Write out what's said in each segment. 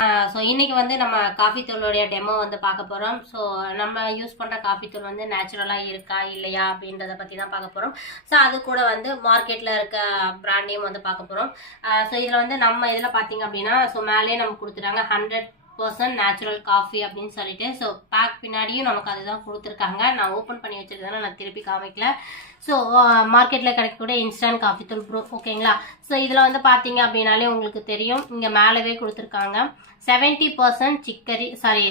So இன்றைக்கி வந்து நம்ம காஃபி தூளுடைய டெமோ வந்து பார்க்க போகிறோம். ஸோ நம்ம யூஸ் பண்ணுற காஃபி தூள் வந்து நேச்சுரலாக இருக்கா இல்லையா அப்படின்றத பற்றி தான் பார்க்க போகிறோம். ஸோ அது கூட வந்து மார்க்கெட்டில் இருக்க பிராண்டையும் வந்து பார்க்க போகிறோம். ஸோ இதில் வந்து நம்ம இதில் பார்த்தீங்க அப்படின்னா ஸோ மேலேயே நமக்கு கொடுத்துட்டாங்க 100% நேச்சுரல் காஃபி அப்படின்னு சொல்லிட்டு. ஸோ பேக் பின்னாடியும் நமக்கு அதுதான் கொடுத்துருக்காங்க. நான் ஓப்பன் பண்ணி வச்சிருக்கேன், நான் திருப்பி காமிக்கல. ஸோ மார்க்கெட்டில் கிடைக்கக்கூடிய இன்ஸ்டன்ட் காஃபி தூள் ப்ரூ, ஓகேங்களா. ஸோ இதில் வந்து பார்த்தீங்க அப்படின்னாலே உங்களுக்கு தெரியும், இங்கே மேலவே கொடுத்துருக்காங்க 70% சிக்கரி,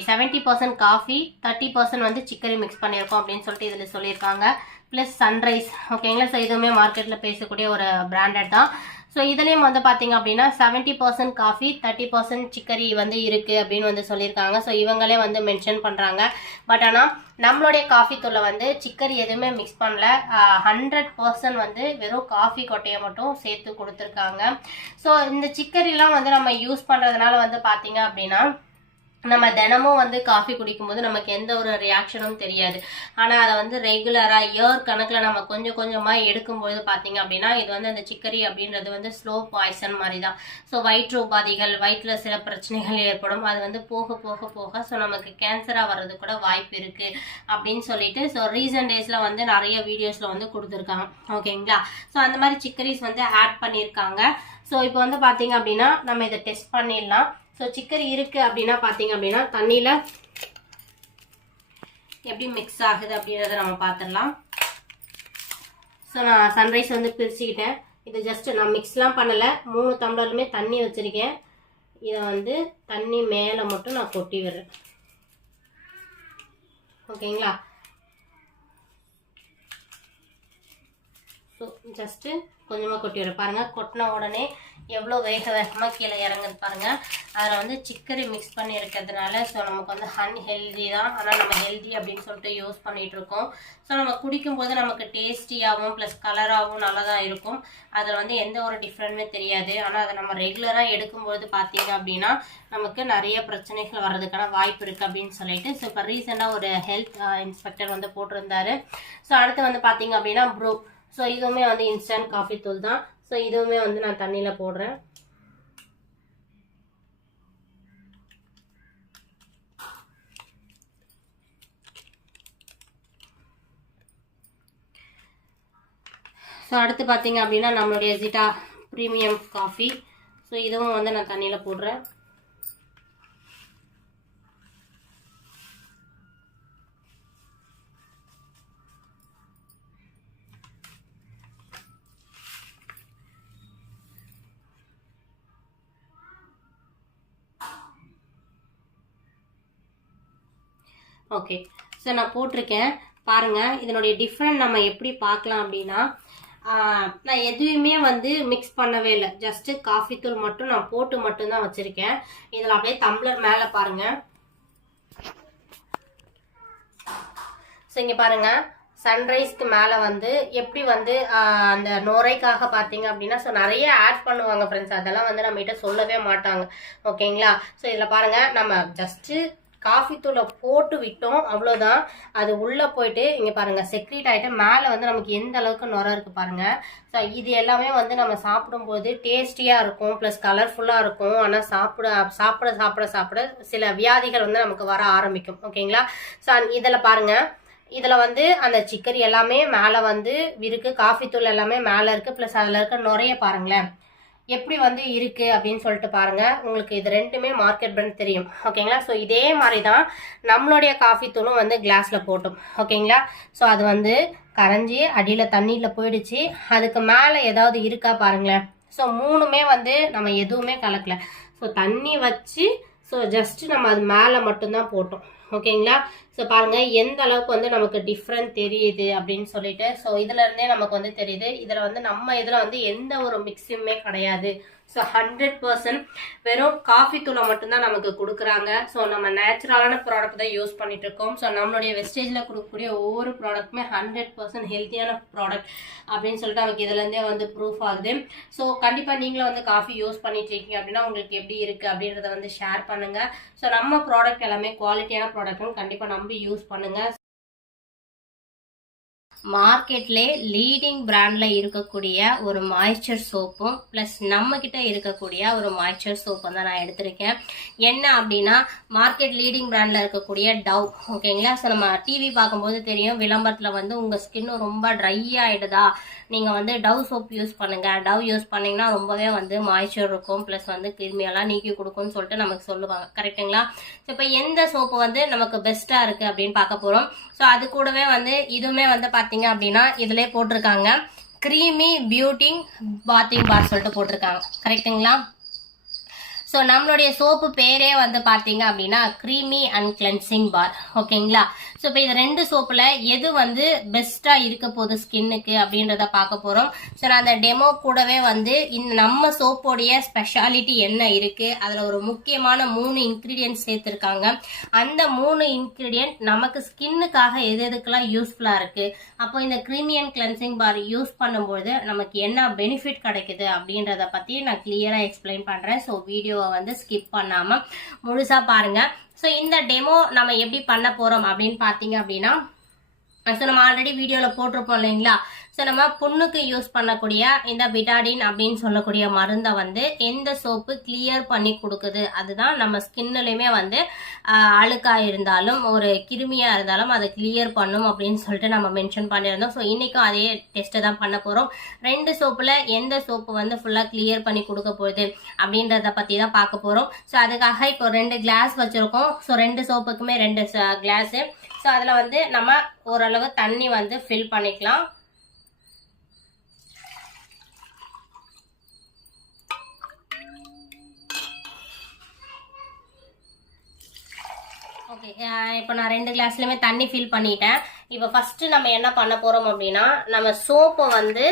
70% காஃபி, 30% வந்து சிக்கரி மிக்ஸ் பண்ணியிருக்கோம் அப்படின்னு சொல்லிட்டு இதில் சொல்லியிருக்காங்க. ப்ளஸ் சன்ரைஸ், ஓகேங்களா. ஸோ இதுவுமே மார்க்கெட்டில் பேசக்கூடிய ஒரு பிராண்டட் தான். ஸோ இதுலேயும் வந்து பார்த்தீங்க அப்படின்னா 70% காஃபி, 30% சிக்கரி வந்து இருக்குது அப்படின்னு வந்து சொல்லியிருக்காங்க. ஸோ இவங்களே வந்து மென்ஷன் பண்ணுறாங்க. பட் ஆனால் நம்மளுடைய காஃபி தூளை வந்து சிக்கரி எதுவுமே மிக்ஸ் பண்ணல, 100% வந்து வெறும் காஃபி கொட்டையை மட்டும் சேர்த்து கொடுத்துருக்காங்க. ஸோ இந்த சிக்கரிலாம் வந்து நம்ம யூஸ் பண்ணுறதுனால வந்து பார்த்தீங்க அப்படின்னா நம்ம தினமும் வந்து காஃபி குடிக்கும்போது நமக்கு எந்த ஒரு ரியாக்ஷனும் தெரியாது. ஆனால் அதை வந்து ரெகுலராக இயர் கணக்கில் நம்ம கொஞ்சம் கொஞ்சமாக எடுக்கும்போது பார்த்தீங்க அப்படின்னா இது வந்து அந்த சிக்கரி அப்படின்றது வந்து ஸ்லோ பாய்சன் மாதிரி தான். ஸோ வயிற்று உபாதைகள், வயிற்றில் சில பிரச்சனைகள் ஏற்படும். அது வந்து போக போக போக ஸோ நமக்கு கேன்சராக வர்றது கூட வாய்ப்பு இருக்குது அப்படின்னு சொல்லிட்டு ஸோ ரீசன்ட் டேஸில் வந்து நிறைய வீடியோஸில் வந்து கொடுத்துருக்காங்க, ஓகேங்களா. ஸோ அந்த மாதிரி சிக்கரிஸ் வந்து ஆட் பண்ணியிருக்காங்க. ஸோ இப்போ வந்து பார்த்தீங்க அப்படின்னா நம்ம இதை டெஸ்ட் பண்ணிடலாம். ஸோ சிக்கரி இருக்குது அப்படின்னா பார்த்தீங்க அப்படின்னா தண்ணியில் எப்படி மிக்ஸ் ஆகுது அப்படின்றத நம்ம பார்த்துடலாம். ஸோ நான் சன்ரைஸ் வந்து பிரிச்சுக்கிட்டேன். இது ஜஸ்ட் நான் மிக்ஸ்லாம் பண்ணலை, 3 டம்ளருமே தண்ணி வச்சுருக்கேன். இதை வந்து தண்ணி மேலே மட்டும் நான் கொட்டி விடுறேன், ஓகேங்களா. ஸோ ஜஸ்ட்டு கொஞ்சமாக கொட்டி விடுறேன். பாருங்கள், கொட்டின உடனே எவ்வளோ வேகமாக கீழே இறங்குது பாருங்கள். அதில் வந்து சிக்கரி மிக்ஸ் பண்ணி இருக்கிறதுனால ஸோ நமக்கு வந்து அன்ஹெல்தி தான், ஆனால் நம்ம ஹெல்தி அப்படின்னு சொல்லிட்டு யூஸ் பண்ணிகிட்டு இருக்கோம். ஸோ நம்ம குடிக்கும்போது நமக்கு டேஸ்டியாகவும் ப்ளஸ் கலராகவும் நல்லா தான் இருக்கும். அதில் வந்து எந்த ஒரு டிஃப்ரெண்ட்டுமே தெரியாது. ஆனால் அதை நம்ம ரெகுலராக எடுக்கும்போது பார்த்தீங்க அப்படின்னா நமக்கு நிறைய பிரச்சனைகள் வர்றதுக்கான வாய்ப்பு இருக்குது அப்படின்னு சொல்லிட்டு ஸோ இப்போ ரீசெண்டாக ஒரு ஹெல்த் இன்ஸ்பெக்டர் வந்து போட்டிருந்தாரு. ஸோ அடுத்து வந்து பார்த்தீங்க அப்படின்னா ப்ரூ. ஸோ இதுவுமே வந்து இன்ஸ்டன்ட் காஃபி தூள் தான். ஸோ இதுவுமே வந்து நான் தண்ணியில் போடுறேன். ஸோ அடுத்து பார்த்தீங்க அப்படின்னா நம்மளுடைய ஜிட்டா ப்ரீமியம் காஃபி. ஸோ இதுவும் வந்து நான் தண்ணியில் போடுறேன். ஓகே, ஸோ நான் போட்டிருக்கேன் பாருங்கள். இதனுடைய டிஃப்ரெண்ட் நம்ம எப்படி பார்க்கலாம் அப்படின்னா நான் எதுவுமே வந்து மிக்ஸ் பண்ணவே இல்லை, ஜஸ்ட்டு காஃபி தூள் மட்டும் நான் போட்டு மட்டும்தான் வச்சுருக்கேன். இதில் அப்படியே டம்ளர் மேலே பாருங்கள். ஸோ இங்கே பாருங்கள், சன்ரைஸ்க்கு மேலே வந்து எப்படி வந்து அந்த நுரைக்காக பார்த்தீங்க அப்படின்னா ஸோ நிறைய ஆட் பண்ணுவாங்க ஃப்ரெண்ட்ஸ். அதெல்லாம் வந்து நம்மகிட்ட சொல்லவே மாட்டாங்க, ஓகேங்களா. ஸோ இதில் பாருங்கள், நம்ம ஜஸ்ட்டு காஃபி தூளை போட்டு விட்டோம், அவ்வளோதான். அது உள்ளே போயிட்டு இங்கே பாருங்கள் செக்ரீட் ஆகிட்டு மேலே வந்து நமக்கு எந்த அளவுக்கு நுரை இருக்குது பாருங்கள். ஸோ இது எல்லாமே வந்து நம்ம சாப்பிடும்போது டேஸ்டியாக இருக்கும், ப்ளஸ் கலர்ஃபுல்லாக இருக்கும். ஆனால் சாப்பிட சில வியாதிகள் வந்து நமக்கு வர ஆரம்பிக்கும், ஓகேங்களா. ஸோ இதில் பாருங்கள், இதில் வந்து அந்த சிக்கரி எல்லாமே மேலே வந்து இருக்குது, காஃபி தூள் எல்லாமே மேலே இருக்குது, ப்ளஸ் அதில் இருக்க நுரைய பாருங்களேன் எப்படி வந்து இருக்குது அப்படின்னு சொல்லிட்டு பாருங்கள். உங்களுக்கு இது ரெண்டுமே மார்க்கெட் பிராண்ட் தெரியும், ஓகேங்களா. ஸோ இதே மாதிரி தான் நம்மளுடைய காஃபி தூளும் வந்து கிளாஸில் போட்டோம், ஓகேங்களா. ஸோ அது வந்து கரைஞ்சி அடியில் தண்ணியில் போயிடுச்சு. அதுக்கு மேலே ஏதாவது இருக்கா பாருங்களேன். ஸோ 3மே வந்து நம்ம எதுவுமே கலக்கலை. ஸோ தண்ணி வச்சு ஸோ ஜஸ்ட்டு நம்ம அது மேலே மட்டும்தான் போட்டோம், ஓகேங்களா. ஸோ பாருங்கள் எந்த அளவுக்கு வந்து நமக்கு டிஃப்ரெண்ட் தெரியுது அப்படின்னு சொல்லிட்டு. ஸோ இதுலேருந்தே நமக்கு வந்து தெரியுது. இதில் வந்து நம்ம இதில் வந்து எந்த ஒரு மிக்ஸிங்குமே கிடையாது. ஸோ 100% வெறும் காஃபி தூளை மட்டும்தான் நமக்கு கொடுக்குறாங்க. ஸோ நம்ம நேச்சுரலான ப்ராடக்ட் தான் யூஸ் பண்ணிட்டு இருக்கோம். ஸோ நம்மளுடைய வெஸ்டேஜில் கொடுக்கக்கூடிய ஒவ்வொரு ப்ராடக்ட்டுமே 100% ஹெல்த்தியான ப்ராடக்ட் அப்படின்னு சொல்லிட்டு நமக்கு இதுலேருந்தே வந்து ப்ரூஃப் ஆகுது. ஸோ கண்டிப்பாக நீங்களும் வந்து காஃபி யூஸ் பண்ணிட்டு இருக்கீங்க அப்படின்னா உங்களுக்கு எப்படி இருக்குது அப்படின்றத வந்து ஷேர் பண்ணுங்கள். ஸோ நம்ம ப்ராடக்ட் எல்லாமே குவாலிட்டியான ப்ராடக்ட்னு கண்டிப்பாக நம்பி யூஸ் பண்ணுங்கள். மார்க்கெட்லே லீடிங் பிராண்ட்ல இருக்கக்கூடிய ஒரு மாய்ஸ்சர் சோப்பும் பிளஸ் நம்ம கிட்ட இருக்கக்கூடிய ஒரு மாய்ஸ்சர் சோப்பும் தான் நான் எடுத்திருக்கேன். என்ன அப்படின்னா மார்க்கெட் லீடிங் பிராண்ட்ல இருக்கக்கூடிய டவ். ஓகேங்களா. ஸோ நம்ம டிவி பார்க்கும்போது தெரியும், விளம்பரத்துல வந்து உங்க ஸ்கின் ரொம்ப ட்ரை ஆயிடுதா, நீங்க வந்து டவ் சோப் யூஸ் பண்ணுங்க, டவ் யூஸ் பண்ணீங்கன்னா ரொம்பவே வந்து மாய்ஸ்சர் இருக்கும், பிளஸ் வந்து கிருமியெல்லாம் நீக்கி கொடுக்கும்னு சொல்லிட்டு நமக்கு சொல்லுவாங்க. கரெக்டுங்களா. ஸோ இப்போ எந்த சோப்பு வந்து நமக்கு பெஸ்டா இருக்கு அப்படின்னு பார்க்க போறோம். ஸோ அது கூடவே வந்து இதுவுமே வந்து பாத்தீங்க அப்படின்னா இதுல போட்டிருக்காங்க கிரீமி பியூட்டி பாத்திங் பார் சொல்லிட்டு போட்டிருக்காங்க. கரெக்டுங்களா. ஸோ நம்மளுடைய சோப்பு பேரே வந்து பார்த்தீங்க அப்படின்னா க்ரீமி அண்ட் கிளென்சிங் பார். ஓகேங்களா. ஸோ இப்போ இது ரெண்டு சோப்பில் எது வந்து பெஸ்ட்டாக இருக்க போகுது ஸ்கின்னுக்கு அப்படின்றத பார்க்க போகிறோம். ஸோ நான் அந்த டெமோ கூடவே வந்து இந்த நம்ம சோப்போடைய ஸ்பெஷாலிட்டி என்ன இருக்குது, அதில் ஒரு முக்கியமான 3 இன்க்ரீடியன்ட் சேர்த்துருக்காங்க. அந்த 3 இன்க்ரீடியன்ட் நமக்கு ஸ்கின்னுக்காக எது எதுக்கெல்லாம் யூஸ்ஃபுல்லாக இருக்குது, அப்போ இந்த creamy and cleansing bar use பண்ணும்போது நமக்கு என்ன பெனிஃபிட் கிடைக்குது அப்படின்றத பற்றி நான் கிளியராக எக்ஸ்பிளைன் பண்ணுறேன். ஸோ வீடியோ வந்து ஸ்கிப் பண்ணாம முழுசா பாருங்க. சோ இந்த டெமோ நம்ம எப்படி பண்ண போறோம் அப்படின்னு பாத்தீங்க அப்படின்னா, நம்ம ஆல்ரெடி வீடியோல போட்டிருப்போம் இல்லைங்களா. ஸோ நம்ம புண்ணுக்கு யூஸ் பண்ணக்கூடிய இந்த பிட்டாடின் அப்படின்னு சொல்லக்கூடிய மருந்தை வந்து எந்த சோப்பு கிளியர் பண்ணி கொடுக்குது, அதுதான் நம்ம ஸ்கின்னுலையுமே வந்து அழுக்கா இருந்தாலும் ஒரு கிருமியா இருந்தாலும் அதை கிளியர் பண்ணும் அப்படின்னு சொல்லிட்டு நம்ம மென்ஷன் பண்ணியிருந்தோம். ஸோ இன்னைக்கும் அதே டெஸ்ட்டை தான் பண்ண போறோம். 2 சோப்புல எந்த சோப்பு வந்து ஃபுல்லா கிளியர் பண்ணி கொடுக்க போகுது அப்படின்றத பத்தி தான் பார்க்க போறோம். ஸோ அதுக்காக இப்போ 2 கிளாஸ் வச்சிருக்கோம். So 2 சோப்புக்குமே 2 class. ஸோ அதுல வந்து நம்ம ஓரளவு தண்ணி வந்து ஃபில் பண்ணிக்கலாம். ஓகே, இப்போ நான் 2 கிளாஸ்லையுமே தண்ணி ஃபில் பண்ணிட்டேன். இப்போ ஃபர்ஸ்ட் நம்ம என்ன பண்ண போறோம் அப்படின்னா, நம்ம சோப்பை வந்து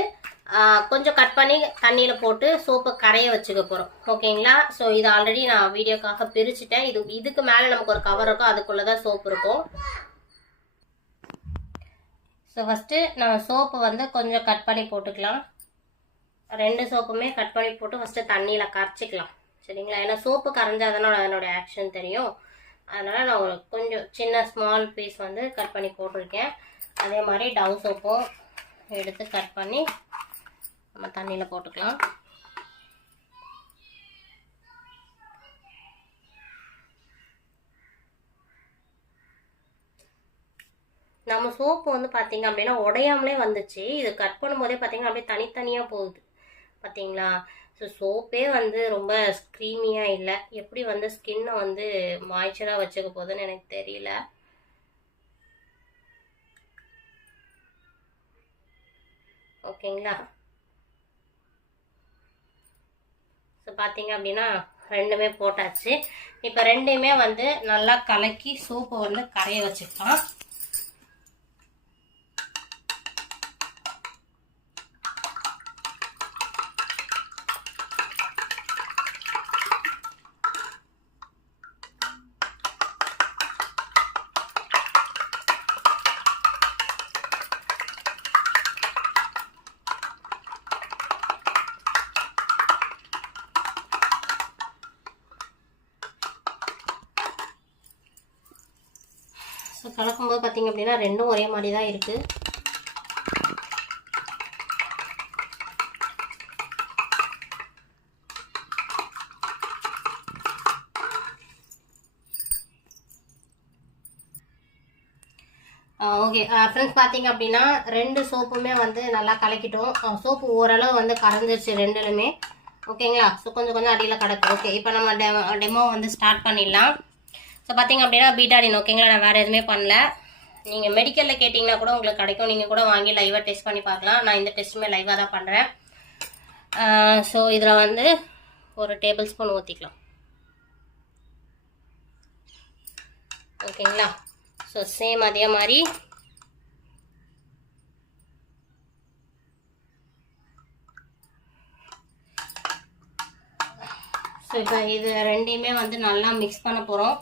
கொஞ்சம் கட் பண்ணி தண்ணியில போட்டு சோப்பை கரைய வச்சுக்க போறோம். ஓகேங்களா. ஸோ இது ஆல்ரெடி நான் வீடியோக்காக பிரிச்சுட்டேன். இதுக்கு மேல நமக்கு ஒரு கவர் இருக்கும், அதுக்குள்ளதான் சோப்பு இருக்கும். ஸோ ஃபர்ஸ்ட் நம்ம சோப்பை வந்து கொஞ்சம் கட் பண்ணி போட்டுக்கலாம். 2 சோப்புமே கட் பண்ணி போட்டு ஃபர்ஸ்ட் தண்ணியில கரைச்சிக்கலாம். சரிங்களா. ஏன்னா சோப்பு கரைஞ்சாதானே அதனோட ஆக்ஷன் தெரியும். அதனால நான் ஒரு கொஞ்சம் சின்ன ஸ்மால் பீஸ் வந்து கட் பண்ணி போட்டிருக்கேன். அதே மாதிரி டவ் சோப்பும் எடுத்து கட் பண்ணி நம்ம தண்ணியில் போட்டுக்கலாம். நம்ம சோப்பு வந்து பார்த்தீங்க அப்படின்னா உடையாமலே வந்துச்சு. இது கட் பண்ணும்போதே பார்த்தீங்கன்னா அப்படியே தனித்தனியாக போகுது பார்த்தீங்களா. ஸோ சோப்பே வந்து ரொம்ப க்ரீமியாக இல்லை, எப்படி வந்து ஸ்கின்னை வந்து மாய்ச்சராக வச்சுக்க போகுதுன்னு எனக்கு தெரியல. ஓகேங்களா. ஸோ பார்த்தீங்க அப்படின்னா 2மே போட்டாச்சு. இப்போ 2மே வந்து நல்லா கலக்கி சோப்பை வந்து கரைய வச்சுக்கலாம். ஸோ கலக்கும்போது பார்த்தீங்க அப்படின்னா 2ம் ஒரே மாதிரி தான் இருக்குது. ஓகே ஃப்ரெண்ட்ஸ், பார்த்தீங்க அப்படின்னா 2 சோப்புமே வந்து நல்லா கலக்கிட்டோம். சோப்பு ஓரளவு வந்து கரைஞ்சிருச்சு 2லுமே. ஓகேங்களா. ஸோ கொஞ்சம் கொஞ்சம் அடியில் கிடக்கு. ஓகே, இப்போ நம்ம டெமோ வந்து ஸ்டார்ட் பண்ணிடலாம். ஸோ பார்த்தீங்க அப்படின்னா பீட்டாடின். ஓகேங்களா. நான் வேறு எதுவுமே பண்ணல. நீங்கள் மெடிக்கலில் கேட்டிங்கன்னா கூட உங்களுக்கு கிடைக்கும், நீங்கள் கூட வாங்கி லைவாக டெஸ்ட் பண்ணி பார்க்கலாம். நான் இந்த டெஸ்ட்டுமே லைவாக தான் பண்ணுறேன். ஸோ இதில் வந்து ஒரு டேபிள் ஸ்பூன் ஊற்றிக்கலாம். ஓகேங்களா. ஸோ சேம் அதே மாதிரி ஸோ இப்போ இது 2யுமே வந்து நல்லா மிக்ஸ் பண்ண போகிறோம்.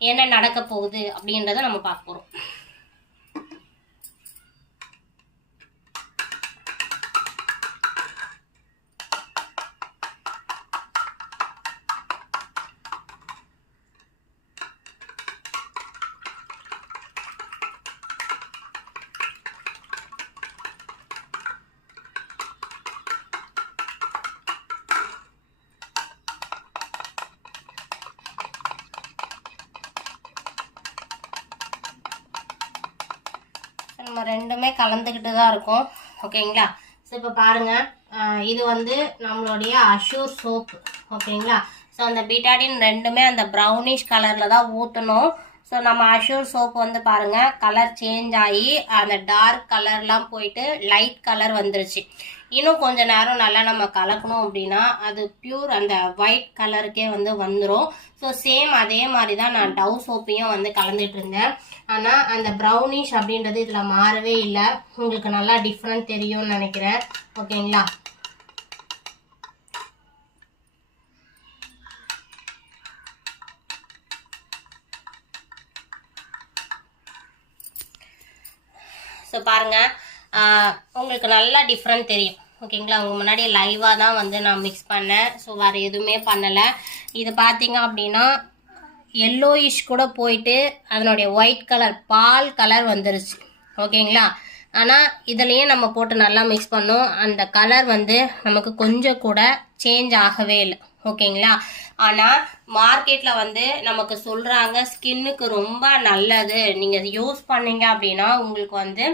என்ன நடக்க போகுது அப்படின்றத நம்ம பார்க்க போகிறோம். ரெண்டுமே கலந்துக்கிட்டு தான் இருக்கும். ஓகேங்களா. ஸோ இப்போ பாருங்கள், இது வந்து நம்மளுடைய அஷூர் சோப்பு. ஓகேங்களா. ஸோ அந்த பீட்டாடின் ரெண்டுமே அந்த ப்ரௌனிஷ் கலரில் தான் ஊற்றணும். ஸோ நம்ம அஷூர் சோப் வந்து பாருங்கள் கலர் சேஞ்ச் ஆகி அந்த டார்க் கலர்லாம் போயிட்டு லைட் கலர் வந்துருச்சு. இன்னும் கொஞ்ச நேரம் நல்லா நம்ம கலக்கணும் அப்படின்னா அது பியூர் அந்த ஒயிட் கலருக்கே வந்து வந்துடும். ஸோ சேம் அதே மாதிரி தான் நான் டவ் சோப்பையும் வந்து கலந்துட்டு இருந்தேன். ஆனால் அந்த ப்ரௌனிஷ் அப்படின்றது இதில் மாறவே இல்லை. உங்களுக்கு நல்லா டிஃப்ரெண்ட் தெரியும்னு நினைக்கிறேன். ஓகேங்களா. ஸோ பாருங்கள், உங்களுக்கு நல்லா டிஃப்ரெண்ட் தெரியும். ஓகேங்களா. உங்க முன்னாடி லைவாக தான் வந்து நான் மிக்ஸ் பண்ணேன். ஸோ வேறு எதுவுமே பண்ணலை. இது பார்த்தீங்க அப்படின்னா எல்லோயிஷ் கூட போயிட்டு அதனுடைய ஒயிட் கலர் பால் கலர் வந்துருச்சு. ஓகேங்களா. ஆனால் இதுலேயே நம்ம போட்டு நல்லா மிக்ஸ் பண்ணோம். அந்த கலர் வந்து நமக்கு கொஞ்சம் கூட சேஞ்ச் ஆகவே இல்லை. ஓகேங்களா. ஆனால் மார்க்கெட்டில் வந்து நமக்கு சொல்கிறாங்க ஸ்கின்னுக்கு ரொம்ப நல்லது, நீங்கள் யூஸ் பண்ணீங்க அப்படின்னா உங்களுக்கு வந்து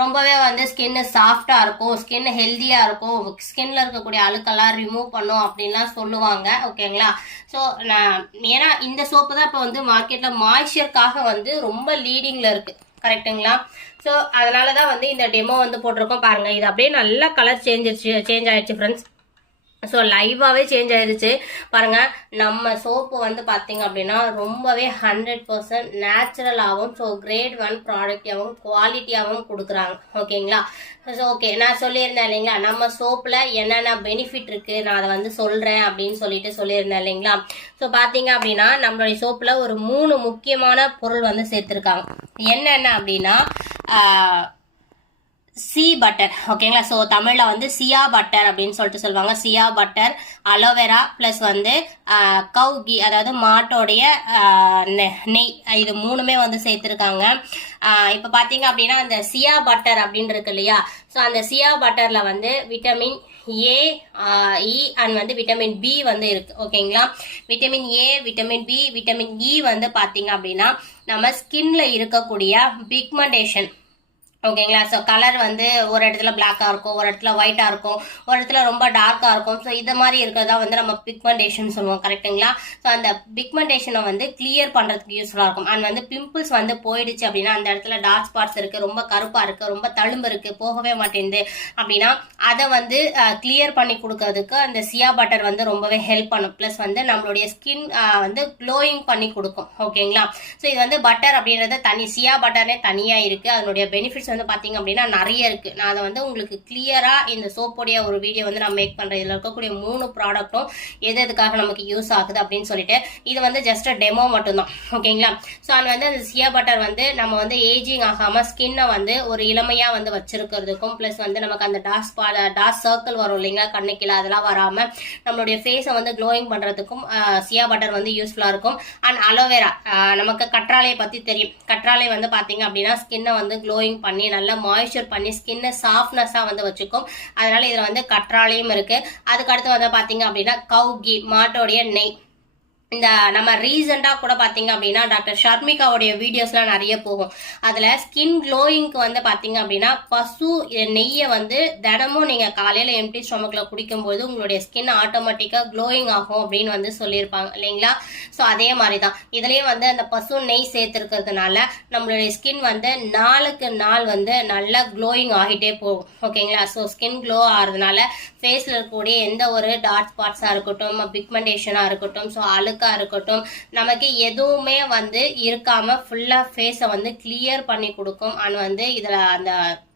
ரொம்பவே வந்து ஸ்கின்னு சாஃப்டாக இருக்கும், ஸ்கின் ஹெல்த்தியாக இருக்கும், ஸ்கின்ல இருக்கக்கூடிய அழுக்கெல்லாம் ரிமூவ் பண்ணும் அப்படின்லாம் சொல்லுவாங்க. ஓகேங்களா. ஸோ நான் ஏன்னா இந்த சோப்பு தான் இப்போ வந்து மார்க்கெட்டில் மாய்ஸ்சருக்காக வந்து ரொம்ப லீடிங்கில் இருக்குது. கரெக்டுங்களா. ஸோ அதனால தான் வந்து இந்த டெமோ வந்து போட்டிருக்கோம். பாருங்கள், இது அப்படியே நல்லா கலர் சேஞ்ச் ஆயிடுச்சு ஃப்ரெண்ட்ஸ். ஸோ லைவாகவே சேஞ்ச் ஆயிடுச்சு. பாருங்கள், நம்ம சோப்பு வந்து பார்த்தீங்க அப்படின்னா ரொம்பவே 100% நேச்சுரலாகவும் ஸோ கிரேட் 1 ப்ராடக்டாகவும் குவாலிட்டியாகவும் கொடுக்குறாங்க. ஓகேங்களா. ஸோ ஓகே, நான் சொல்லியிருந்தேன் இல்லைங்களா நம்ம சோப்பில் என்னென்ன பெனிஃபிட் இருக்குது நான் அதை வந்து சொல்கிறேன் அப்படின்னு சொல்லியிருந்தேன் இல்லைங்களா. ஸோ பார்த்தீங்க அப்படின்னா நம்மளுடைய சோப்பில் ஒரு 3 முக்கியமான பொருள் வந்து சேர்த்துருக்காங்க. என்னென்ன அப்படின்னா சி பட்டர். ஓகேங்களா. ஸோ தமிழில் வந்து சியா பட்டர் அப்படின்னு சொல்லிட்டு சொல்லுவாங்க. சியா பட்டர், அலோவேரா ப்ளஸ் வந்து கவ் கீ அதாவது மாட்டோடைய நெய், இது 3மே வந்து சேர்த்துருக்காங்க. இப்போ பார்த்தீங்க அப்படின்னா அந்த சியா பட்டர் அப்படின்னு இருக்கு இல்லையா. ஸோ அந்த சியா பட்டரில் வந்து விட்டமின் ஏ, இ அண்ட் வந்து விட்டமின் பி வந்து இருக்கு. ஓகேங்களா. Vitamin A, vitamin B, vitamin E வந்து பார்த்தீங்க அப்படின்னா நம்ம ஸ்கின்ல இருக்கக்கூடிய பிக்மெண்டேஷன். ஓகேங்களா. ஸோ கலர் வந்து ஒரு இடத்துல பிளாக்காக இருக்கும், ஒரு இடத்துல ஒயிட்டாக இருக்கும், ஒரு இடத்துல ரொம்ப டார்க்காக இருக்கும். ஸோ இந்த மாதிரி இருக்கிறதா வந்து நம்ம பிக்மெண்டேஷன் சொல்லுவோம். கரெக்டுங்களா. ஸோ அந்த பிக்மெண்டேஷனை வந்து கிளியர் பண்ணுறதுக்கு யூஸ்ஃபுல்லாக இருக்கும். அண்ட் வந்து பிம்பிள்ஸ் வந்து போயிடுச்சு அப்படின்னா அந்த இடத்துல டார்க் ஸ்பாட்ஸ் இருக்குது, ரொம்ப கருப்பாக இருக்குது, ரொம்ப தழும்பு இருக்குது, போகவே மாட்டேங்குது அப்படின்னா அதை வந்து கிளியர் பண்ணி கொடுக்கறதுக்கு அந்த சியா பட்டர் வந்து ரொம்பவே ஹெல்ப் பண்ணும். ப்ளஸ் வந்து நம்மளுடைய ஸ்கின் வந்து க்ளோயிங் பண்ணி கொடுக்கும். ஓகேங்களா. ஸோ இது வந்து பட்டர் அப்படின்றது தனி சியா பட்டர்னே தனியாக இருக்குது. அதனுடைய பெனிஃபிட்ஸ் வந்து பாத்தீங்க அப்படின்னா நிறைய இருக்கு. நான் அதை வந்து உங்களுக்கு கிளியரா இந்த சோப்போடைய ஒரு வீடியோ வந்து நான் மேக் பண்றேன். இதுல இருக்கக்கூடிய 3 ப்ராடக்ட்டும் எதுக்காக நமக்கு யூஸ் ஆகுது அப்படின்னு சொல்லிட்டு இது வந்து ஜஸ்ட் டெமோ மட்டும்தான். ஓகேங்களா. ஸோ அது வந்து அந்த சியா பட்டர் வந்து நம்ம வந்து ஏஜிங் ஆகாம ஸ்கின்னை வந்து ஒரு இளமையா வந்து வச்சிருக்கிறதுக்கும் பிளஸ் வந்து நமக்கு அந்த டார்க் சர்க்கிள் வரும் இல்லைங்களா கண்ணுக்கில, அதெல்லாம் வராம நம்மளுடைய ஃபேஸை வந்து க்ளோயிங் பண்றதுக்கும் சியா பட்டர் வந்து யூஸ்ஃபுல்லா இருக்கும். அண்ட் அலோவேரா, நமக்கு கற்றாழையை பத்தி தெரியும். கற்றாழை வந்து பாத்தீங்க அப்படின்னா ஸ்கின்னை வந்து க்ளோயிங் பண்ணி நல்லா மாய்ஸ்சர் பண்ணி ஸ்கின்னை சாஃப்ட்னஸா வந்து வச்சுக்கும். அதனால இதுல வந்து கற்றாழையும் இருக்கு. அதுக்கு அடுத்து வந்து பாத்தீங்க அப்படின்னா கவ் கீ மாட்டோடைய நெய். இந்த நம்ம ரீசெண்டாக கூட பார்த்தீங்க அப்படின்னா டாக்டர் ஷர்மிகாவுடைய வீடியோஸ்லாம் நிறைய போகும். அதில் ஸ்கின் க்ளோயிங்க்கு வந்து பார்த்தீங்க அப்படின்னா பசு நெய்யை வந்து தினமும் நீங்கள் காலையில் எம்டி ஸ்டொமக்கில் குடிக்கும்போது உங்களுடைய ஸ்கின் ஆட்டோமேட்டிக்காக க்ளோயிங் ஆகும் அப்படின்னு வந்து சொல்லியிருப்பாங்க இல்லைங்களா. ஸோ அதே மாதிரி தான் இதுலேயும் வந்து அந்த பசு நெய் சேர்த்துருக்கிறதுனால நம்மளுடைய ஸ்கின் வந்து நாளுக்கு நாள் வந்து நல்லா க்ளோயிங் ஆகிட்டே போகும். ஓகேங்களா. ஸோ ஸ்கின் க்ளோ ஆகிறதுனால ஃபேஸில் இருக்கக்கூடிய எந்த ஒரு டார்க் ஸ்பாட்ஸாக இருக்கட்டும், பிக்மெண்டேஷனாக இருக்கட்டும், ஸோ அழுக்க இருக்கட்டும், நமக்கு எதுவுமே வந்து இருக்காம ஃபுல்லா ஃபேஸை வந்து கிளியர் பண்ணி கொடுக்கும். அண்ட் வந்து இதுல அந்த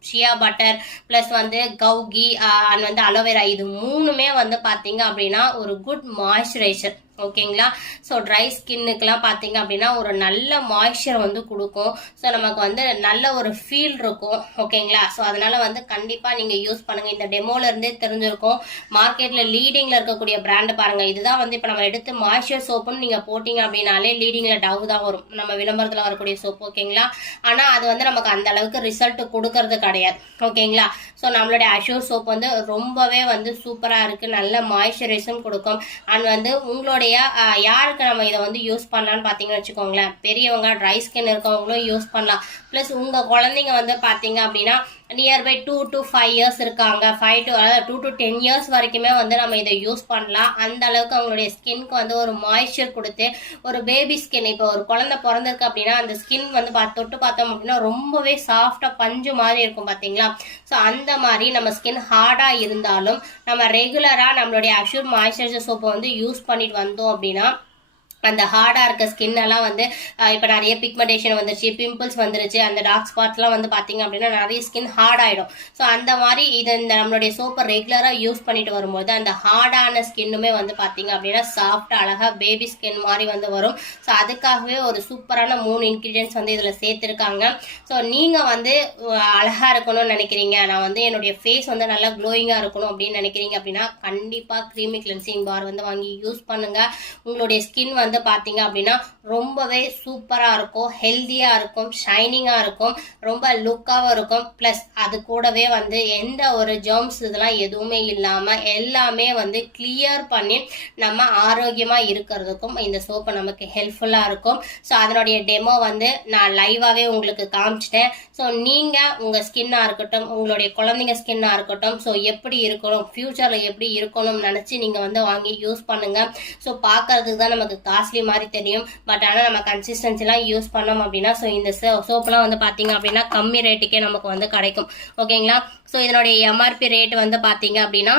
ஷியா பட்டர் பிளஸ் வந்து கவ் கீ அண்ட் வந்து அலோவேரா இது 3மே வந்து பாத்தீங்க அப்படின்னா ஒரு குட் மாய்ஸ்சரைசர். ஓகேங்களா. ஸோ ட்ரை ஸ்கின்னுக்கெல்லாம் பார்த்தீங்க அப்படின்னா ஒரு நல்ல மாய்ஸ்சர் வந்து கொடுக்கும். ஸோ நமக்கு வந்து நல்ல ஒரு ஃபீல் இருக்கும். ஓகேங்களா. ஸோ அதனால வந்து கண்டிப்பாக நீங்கள் யூஸ் பண்ணுங்க. இந்த டெமோல இருந்தே தெரிஞ்சிருக்கும் மார்க்கெட்டில் லீடிங்கில் இருக்கக்கூடிய பிராண்டு பாருங்க. இதுதான் வந்து இப்போ நம்ம எடுத்து மாய்ஸ்சர் சோப்புன்னு நீங்கள் போட்டிங்க அப்படின்னாலே லீடிங்கில் டவ் தான் வரும், நம்ம விளம்பரத்தில் வரக்கூடிய சோப்பு. ஓகேங்களா. ஆனால் அது வந்து நமக்கு அந்த அளவுக்கு ரிசல்ட் கொடுக்கறது கிடையாது. ஓகேங்களா? ஸோ நம்மளுடைய அஷ்யூர் சோப் வந்து ரொம்பவே வந்து சூப்பராக இருக்குது, நல்ல மாய்ஸ்சரைஸும் கொடுக்கும். அண்ட் வந்து உங்களுடைய யாருக்கு நம்ம இதை வந்து யூஸ் பண்ணலான்னு பார்த்தீங்கன்னு வச்சுக்கோங்களேன், பெரியவங்க ட்ரை ஸ்கின் இருக்கவங்களும் யூஸ் பண்ணலாம். ப்ளஸ் உங்கள் குழந்தைங்க வந்து பார்த்தீங்க அப்படின்னா நியர்பை 2 to 5 இயர்ஸ் இருக்காங்க, 2 to 10 இயர்ஸ் வரைக்குமே வந்து நம்ம இதை யூஸ் பண்ணலாம். அந்த அளவுக்கு அவங்களுடைய ஸ்கின்க்கு வந்து ஒரு மாய்ஸ்சர் கொடுத்து, ஒரு பேபி ஸ்கின், இப்போ ஒரு குழந்தை பிறந்திருக்கு அப்படின்னா அந்த ஸ்கின் வந்து தொட்டு பார்த்தோம் அப்படின்னா ரொம்பவே சாஃப்டா பஞ்சு மாதிரி இருக்கும் பார்த்தீங்களா? ஸோ அந்த மாதிரி நம்ம ஸ்கின் ஹார்டா இருந்தாலும் நம்ம ரெகுலரா நம்மளுடைய அஷ்யூர் மாய்ஸ்சரைசர் சோப்பை வந்து யூஸ் பண்ணிட்டு வந்தோம் அப்படின்னா அந்த ஹார்டாக இருக்க ஸ்கின் எல்லாம் வந்து இப்போ நிறைய பிக்மெண்டேஷன் வந்துருச்சு, பிம்பிள்ஸ் வந்துருச்சு, அந்த டார்க் ஸ்பாட்ஸ்லாம் வந்து பார்த்தீங்க அப்படின்னா நிறைய ஸ்கின் ஹார்ட் ஆகிடும். ஸோ அந்த மாதிரி இது இந்த நம்மளுடைய சோப்பை ரெகுலராக யூஸ் பண்ணிட்டு வரும்போது அந்த ஹார்டான ஸ்கின்னுமே வந்து பார்த்தீங்க அப்படின்னா சாஃப்டாக அழகாக பேபி ஸ்கின் மாதிரி வந்து வரும். ஸோ அதுக்காகவே ஒரு சூப்பரான 3 இன்க்ரீடியன்ட்ஸ் வந்து இதில் சேர்த்துருக்காங்க. ஸோ நீங்கள் வந்து அழகாக இருக்கணும்னு நினைக்கிறீங்க, நான் வந்து என்னுடைய ஃபேஸ் வந்து நல்லா க்ளோயிங்காக இருக்கணும் அப்படின்னு நினைக்கிறீங்க அப்படின்னா கண்டிப்பாக க்ரீமி கிளென்சிங் பார் வந்து வாங்கி யூஸ் பண்ணுங்கள். உங்களுடைய ஸ்கின் வந்து பாத்தீங்க அப்படின்னா ரொம்பவே சூப்பரா இருக்கும், ஹெல்தியா இருக்கும், ஷைனிங்கா இருக்கும், ரொம்ப லுக்காவும் இருக்கும். பிளஸ் அது கூடவே வந்து எந்த ஒரு ஜெர்ம்ஸ் இதெல்லாம் எதுவுமே இல்லாம எல்லாமே வந்து கிளியர் பண்ணி நம்ம ஆரோக்கியமா இருக்கிறதுக்கும் இந்த சோப்பு நமக்கு ஹெல்ப்ஃபுல்லா இருக்கும். ஸோ அதனுடைய டெமோ வந்து நான் லைவாவே உங்களுக்கு காமிச்சிட்டேன். ஸோ நீங்க உங்க ஸ்கின்னா இருக்கட்டும், உங்களுடைய குழந்தைங்க ஸ்கின்னா இருக்கட்டும், ஸோ எப்படி இருக்கணும், ஃபியூச்சர்ல எப்படி இருக்கணும்னு நினைச்சு நீங்க வந்து வாங்கி யூஸ் பண்ணுங்க. ஸோ பார்க்கறதுக்கு தான் நமக்கு காஸ்ட்லி மாதிரி தெரியும், பட் ஆனால் நம்ம கன்சிஸ்டன்சிலாம் யூஸ் பண்ணோம் அப்படின்னா ஸோ இந்த சோப்லாம் வந்து பார்த்தீங்க அப்படின்னா கம்மி ரேட்டுக்கே நமக்கு வந்து கிடைக்கும். ஓகேங்களா? ஸோ இதனுடைய எம்ஆர்பி ரேட் வந்து பார்த்தீங்க அப்படின்னா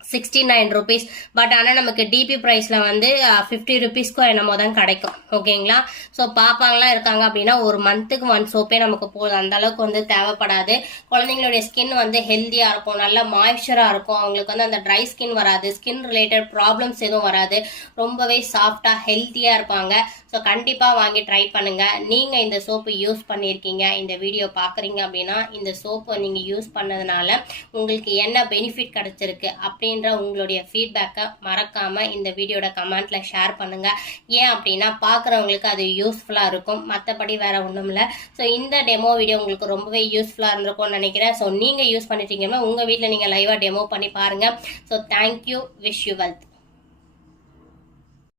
69 rupees. பட் ஆனால் நமக்கு டிபி ப்ரைஸில் வந்து 50 rupeesக்கு என்னமோ தான் கிடைக்கும். ஓகேங்களா? ஸோ பாப்பாங்களாம் இருக்காங்க அப்படின்னா ஒரு மந்த்துக்கு 1 சோப்பே நமக்கு போதும், அந்த அளவுக்கு வந்து தேவைப்படாது. குழந்தைங்களுடைய ஸ்கின் வந்து ஹெல்த்தியாக இருக்கும், நல்ல மாய்ஸ்சராக இருக்கும், அவங்களுக்கு வந்து அந்த ட்ரை ஸ்கின் வராது, ஸ்கின் ரிலேட்டட் ப்ராப்ளம்ஸ் எதுவும் வராது, ரொம்பவே சாஃப்டாக ஹெல்த்தியாக இருப்பாங்க. ஸோ கண்டிப்பாக வாங்கி ட்ரை பண்ணுங்கள். நீங்கள் இந்த சோப்பு யூஸ் பண்ணியிருக்கீங்க, இந்த வீடியோ பார்க்குறீங்க அப்படின்னா இந்த சோப்பை நீங்கள் யூஸ் பண்ணதுனால உங்களுக்கு என்ன பெனிஃபிட் கிடைச்சிருக்கு அப்படின்னு உங்களுடைய ஃபீட்பேக்கை மறக்காம இந்த வீடியோட கமெண்ட்ல ஷேர் பண்ணுங்க. ஏன் அப்படின்னா பார்க்குறவங்களுக்கு அது யூஸ்ஃபுல்லா இருக்கும், மற்றபடி வேற ஒன்றும் இல்லை. ஸோ இந்த டெமோ வீடியோ உங்களுக்கு ரொம்பவே யூஸ்ஃபுல்லா இருந்திருக்கும்னு நினைக்கிறேன். ஸோ நீங்க யூஸ் பண்ணிட்டீங்கன்னா உங்க வீட்டில் நீங்க லைவா டெமோ பண்ணி பாருங்க. So thank you, wish you wealth.